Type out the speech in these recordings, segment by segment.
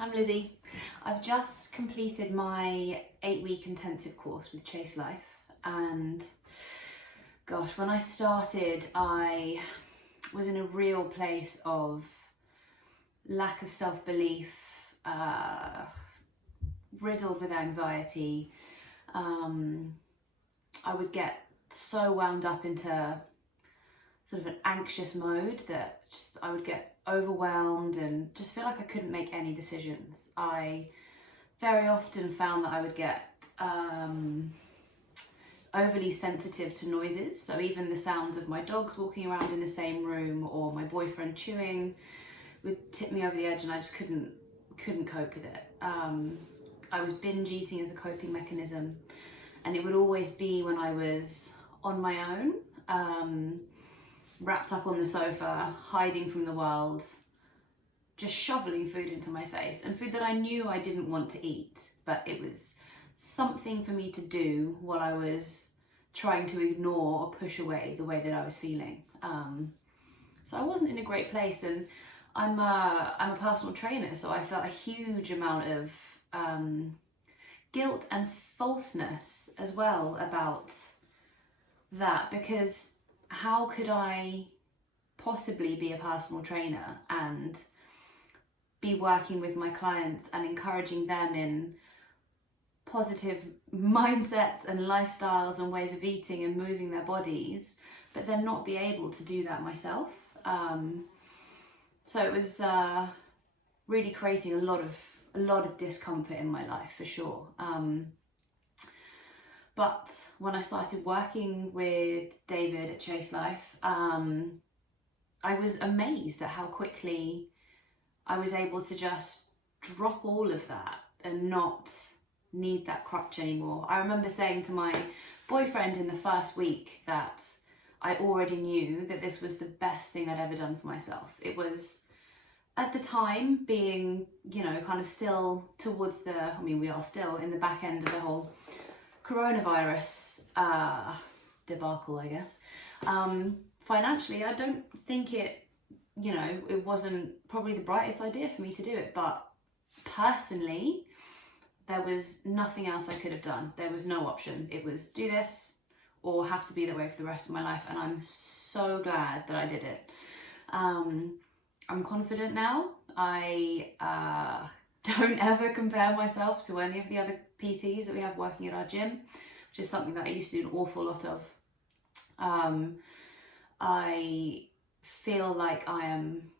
I'm Lizzie. I've just completed my 8-week intensive course with Chase Life, and gosh, when I started I was in a real place of lack of self-belief, riddled with anxiety. I would get so wound up into sort of an anxious mode that I would get overwhelmed and just feel like I couldn't make any decisions. I very often found that I would get overly sensitive to noises, so even the sounds of my dogs walking around in the same room or my boyfriend chewing would tip me over the edge, and I just couldn't cope with it. I was binge eating as a coping mechanism, and it would always be when I was on my own, wrapped up on the sofa, hiding from the world, just shoveling food into my face, and food that I knew I didn't want to eat, but it was something for me to do while I was trying to ignore or push away the way that I was feeling. So I wasn't in a great place, and I'm a personal trainer, so I felt a huge amount of guilt and falseness as well about that, because how could I possibly be a personal trainer and be working with my clients and encouraging them in positive mindsets and lifestyles and ways of eating and moving their bodies, but then not be able to do that myself? So it was really creating a lot of discomfort in my life, for sure. But when I started working with David at Chase Life, I was amazed at how quickly I was able to just drop all of that and not need that crutch anymore. I remember saying to my boyfriend in the first week that I already knew that this was the best thing I'd ever done for myself. It was, at the time, being, kind of still towards we are still in the back end of the whole coronavirus debacle, I guess. Financially, I don't think it wasn't probably the brightest idea for me to do it, but personally, there was nothing else I could have done. There was no option. It was do this or have to be that way for the rest of my life, and I'm so glad that I did it. I'm confident now. I don't ever compare myself to any of the other PTs that we have working at our gym, which is something that I used to do an awful lot of. I feel like I am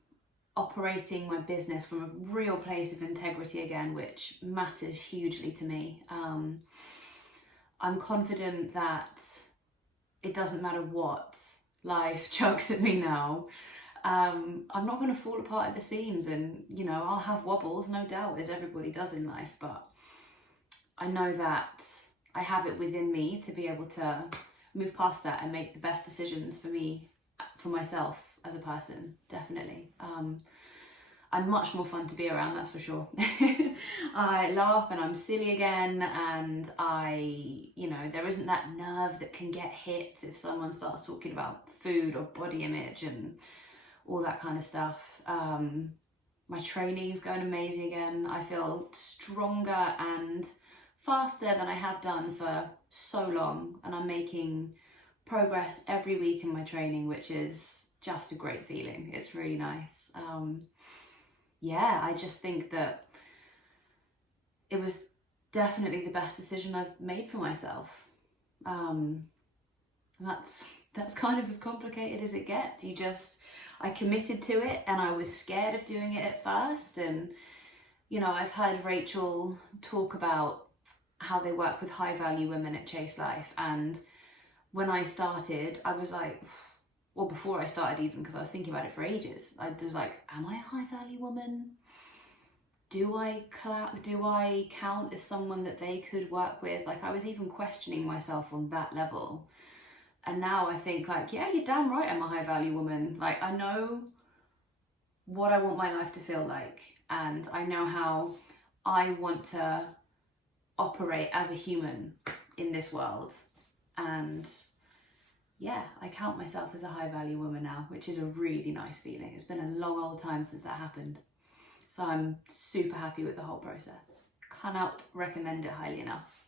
operating my business from a real place of integrity again, which matters hugely to me. I'm confident that it doesn't matter what life chucks at me now. I'm not going to fall apart at the seams, and I'll have wobbles, no doubt, as everybody does in life, but I know that I have it within me to be able to move past that and make the best decisions for me, for myself as a person, definitely. I'm much more fun to be around, that's for sure. I laugh and I'm silly again, and there isn't that nerve that can get hit if someone starts talking about food or body image and all that kind of stuff. My training is going amazing again. I feel stronger and faster than I have done for so long, and I'm making progress every week in my training, which is just a great feeling. It's really nice. I just think that it was definitely the best decision I've made for myself. That's kind of as complicated as it gets. I committed to it, and I was scared of doing it at first. And, I've heard Rachel talk about how they work with high value women at Chase Life. And when I started, I was like, well, before I started even, because I was thinking about it for ages, I was like, am I a high value woman? Do I count as someone that they could work with? Like, I was even questioning myself on that level. And now I think, like, yeah, you're damn right I'm a high value woman. Like, I know what I want my life to feel like, and I know how I want to operate as a human in this world. And yeah, I count myself as a high value woman now, which is a really nice feeling. It's been a long old time since that happened. So I'm super happy with the whole process. Cannot recommend it highly enough.